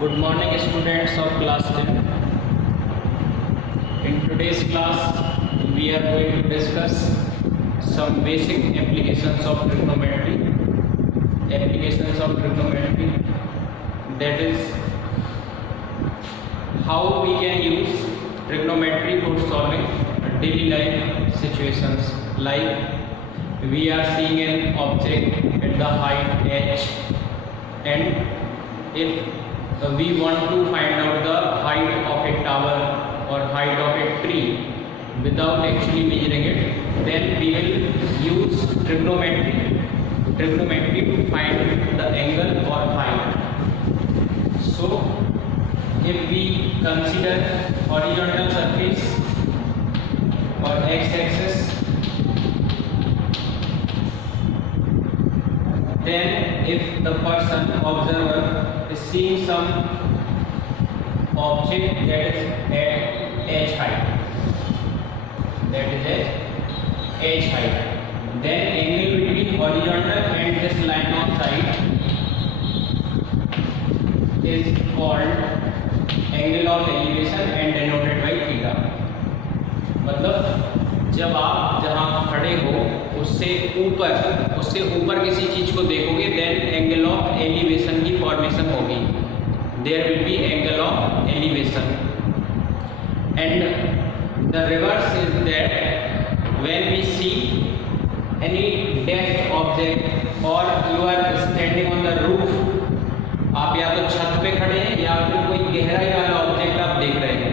Good morning, students of class 10. In today's class, we are going to discuss some basic applications of trigonometry. That is, how we can use trigonometry for solving daily life situations. Like we are seeing an object at the height h, and if we want to find out the height of a tower or height of a tree without actually measuring it, then we will use trigonometry to find the angle or height. So if we consider horizontal surface or x-axis, then if the person observer is seeing some object that is at h height, then angle between horizontal and this line of sight is called angle of elevation and denoted by theta. मतलब जब आप जहाँ खड़े हो उससे ऊपर किसी चीज को देखोगे, देन एंगल ऑफ एलिवेशन की फॉर्मेशन होगी. There will be angle of elevation. And the reverse is that when we see any desk object और you are standing on the roof, आप या तो छत पे खड़े हैं या फिर कोई गहराई वाला ऑब्जेक्ट आप देख रहे हैं,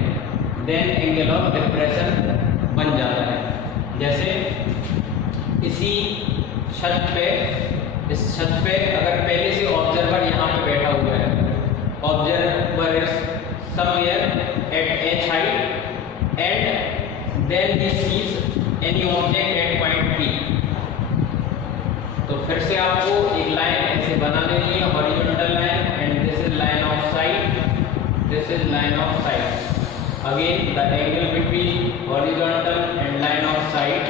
देन एंगल ऑफ डिप्रेशन बन जाता है. जैसे इसी छत पे अगर पहले से ऑब्जर्वर यहाँ पे बैठा हुआ है, observer is somewhere at h height and then he sees any object at point P. तो फिर से आपको एक लाइन ऐसे बना लेनी है, horizontal line, and this is line of site, this is line of site. Again, the angle between horizontal and line of sight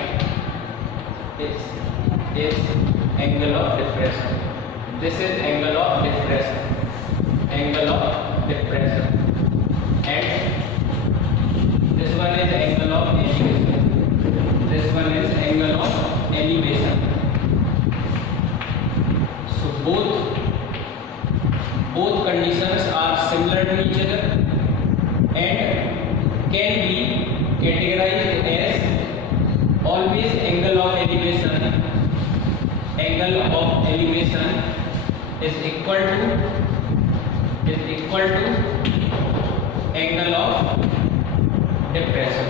is angle of depression. This is angle of depression. And this one is angle of elevation. So both conditions are similar to each other and can be categorized as always angle of elevation is equal to angle of depression.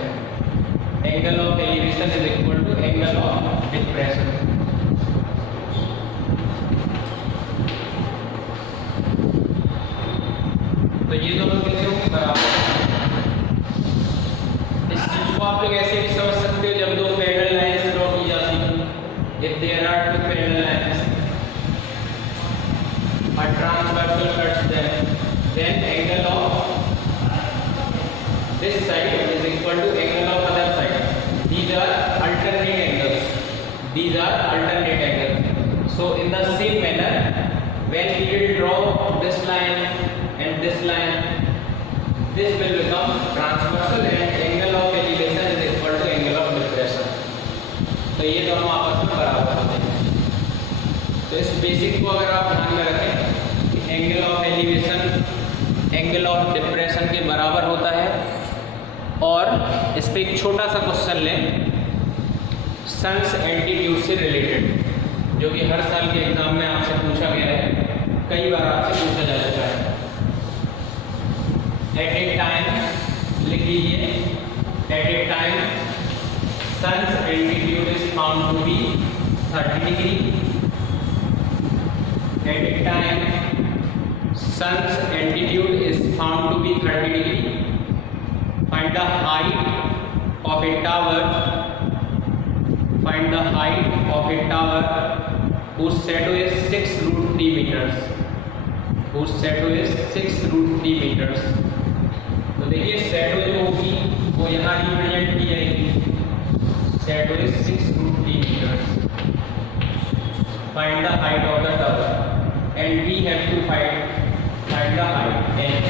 Angle of elevation is equal to angle of depression. तो ये दोनों कैसे होंगे बराबर. आप लोग ऐसे भी समझ सकते हो जब दो पैरेलल लाइंस ड्रॉ की जाती हैं. If there are two parallel lines, a transversal cuts them, then angle of this side is equal to angle of other side. These are alternate angles. So in the same manner, when we will draw this line and this line, this will become transversal and angle of elevation is equal to angle of depression. तो ये दोनों आपस में बराबर होते हैं. तो इस बेसिक को अगर आप ध्यान में रखें कि angle of elevation angle of depression के बराबर होता है. और इस पर एक छोटा सा क्वेश्चन लें, सन्स एल्टीट्यूड से रिलेटेड, जो कि हर साल के एग्जाम में आपसे पूछा गया है, कई बार आपसे पूछा जा चुका है. At a time, लिख लीजिए, at a time sun's altitude is found to be 30 degree. At a time sun's altitude is found to be 30 degree. Find the height of a tower. Find the height of a tower whose shadow is 6√3 meters. तो देखिए shadow जो होगी वो यहाँ represent की जाएगी. Shadow is 6√3 meters. Find the height of the tower and we have to find the height h.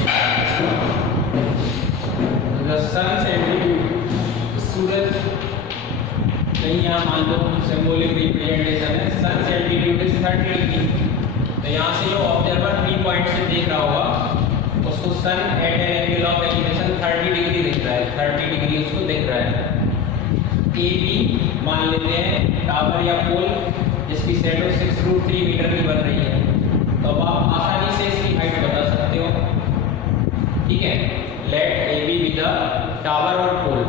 मान लो symbolic representation है, सन से एल्टीट्यूड इज 30 डिग्री। तो यहाँ से जो ऑब्जर्वर 3 पॉइंट से देख रहा होगा उसको sun at an angle of elevation 30 degree दिख रहा है, 30 डिग्री उसको दिख रहा है। ए बी मान लेते हैं टावर या पोल जिसकी शैडो 6√3 मीटर की बन रही है। तो अब आप आसानी से इसकी हाइट बता सकते हो, ठीक है। Let A B the tower और पोल,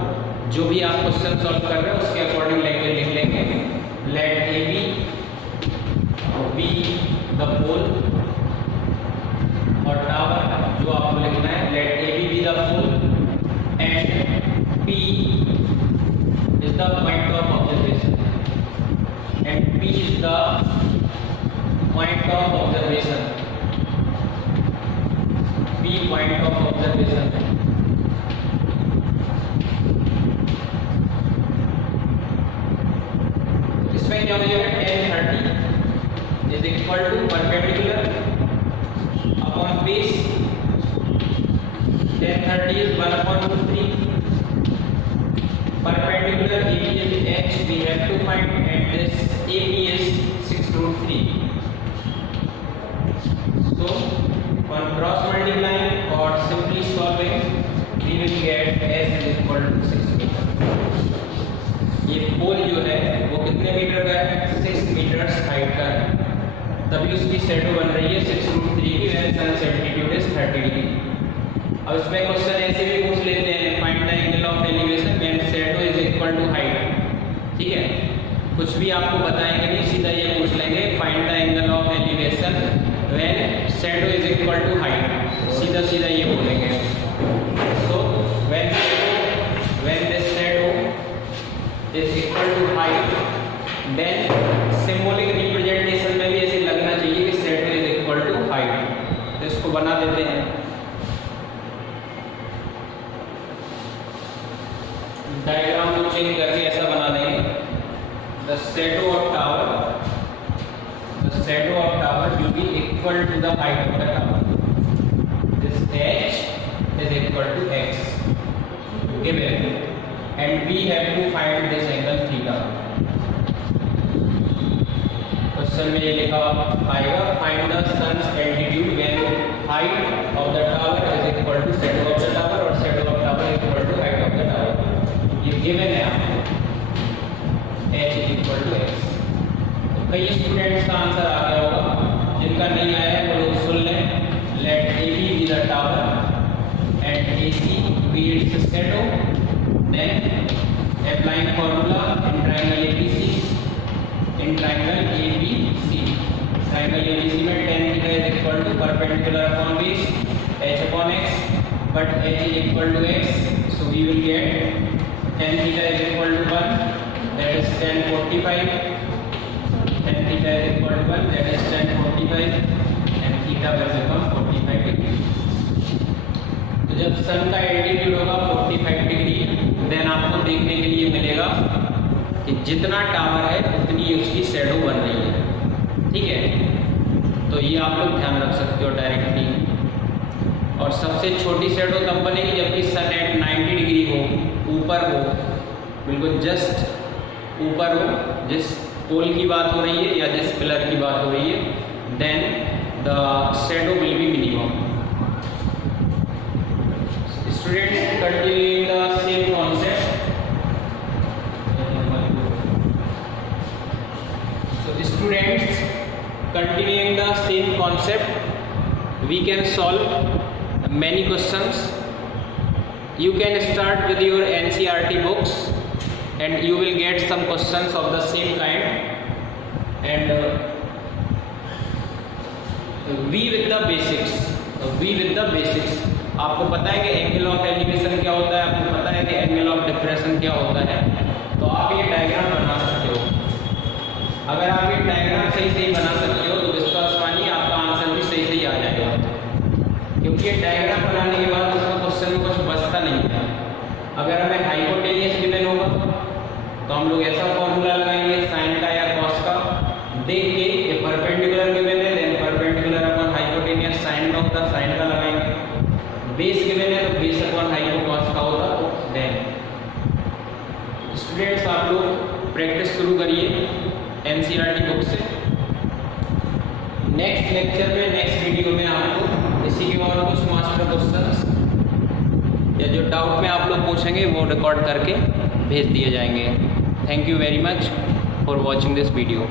जो भी आप क्वेश्चन सॉल्व कर रहे हो उसके अकॉर्डिंग लेके लिख लेंगे। Let A B the pole और टावर जो आपको लिखना है, let A B the pole and P is the point of observation, and P is the point of observation, P point of observation. इसमें क्या हो जाएगा, tan 30 is equal to perpendicular upon base, tan 30 is 1/3, perpendicular AB is h, we have to find, and this AB is 6√3. So on cross multiplying or simply solving we will get s is equal to 6 मीटर। ये pole जो है वो कितने metre का है, 6 metres height का है, तभी उसकी शैडो बन रही है 6√3 की, when sun altitude is 30 degree. अब इसमें क्वेश्चन ऐसे भी पूछ लेते हैं, find the angle of elevation when shadow is equal to height, ठीक है। कुछ भी आपको बताएंगे नहीं, सीधा ये पूछ लेंगे find the angle of elevation when shadow is equal to height, सीधा सीधा ये बोलेंगे। So when this shadow is equal to height, then symbolic representation में भी ऐसे लगना चाहिए कि shadow is equal to height. तो इसको बना देते हैं, डायग्राम को चेंज करके ऐसा बना देंगे। The shadow of tower will be equal to the height of the tower, this h is equal to x given, and we have to find this angle theta। Question में ये लिखा आएगा, find the sun's altitude when height of the tower is equal to shadow of the tower और shadow of tower equal to height of the tower. ये given है आपको, h is equal to x। तो कई students का answer आ गया होगा, जिनका नहीं आया है वो लोग सुन लें। Let A B the tower and A C B its shadow, then applying formula in triangle ABC, in triangle ABC, triangle ABC में tan theta is equal to perpendicular upon base h upon x, but h is equal to x, so we will get tan theta is equal to 1, that is tan 45, tan theta is equal to 1, that is tan 45, and theta will become 45 degree। तो जब सन का altitude होगा 45 degree, then आपको देखने के लिए मिलेगा कि जितना टावर है उतनी उसकी शैडो बन रही है, ठीक है। तो ये आप लोग ध्यान रख सकते हो डायरेक्टली। और सबसे छोटी शैडो तब बनेगी जबकि सन एट 90 डिग्री हो, ऊपर हो, बिल्कुल जस्ट ऊपर हो, जिस पोल की बात हो रही है या जिस पिलर की बात हो रही है, then the shadow will be minimum. Students continuing the same concept, so students continuing the same concept, we can solve many questions। You can start with your NCERT books and you will get some questions of the same kind, and we with the basics। आपको पता है कि angle of elevation क्या होता है, आपको पता है कि एंगल ऑफ डिप्रेशन क्या होता है, तो आप ये डायग्राम बना सकते हो। अगर आप ये डायग्राम सही बना सकते हो तो विश्वास मानिए आपका आंसर भी सही आ जाएगा, क्योंकि ये डायग्राम बनाने के बाद उसका क्वेश्चन में कुछ बचता नहीं है। अगर हमें हाइपोटेनियस गिवन होगा तो हम लोग ऐसा फॉर्मूला लगाएंगे साइन का या कॉस का, देख के ये परपेंडिकुलर गिवन है, देन परपेंडिकुलर अपॉन हाइपोटेनियस साइन का होता, साइन का लगाएंगे। बेस गिवन है तो बेस अपॉन हाइपो कॉस का होता, देन स्टूडेंट्स आप लोग प्रैक्टिस शुरू करिए NCERT बुक से। नेक्स्ट लेक्चर में, नेक्स्ट वीडियो में आपको इसी के और कुछ मास्टर क्वेश्चंस या जो डाउट में आप लोग पूछेंगे वो रिकॉर्ड करके भेज दिए जाएंगे। Thank you very much for watching this video.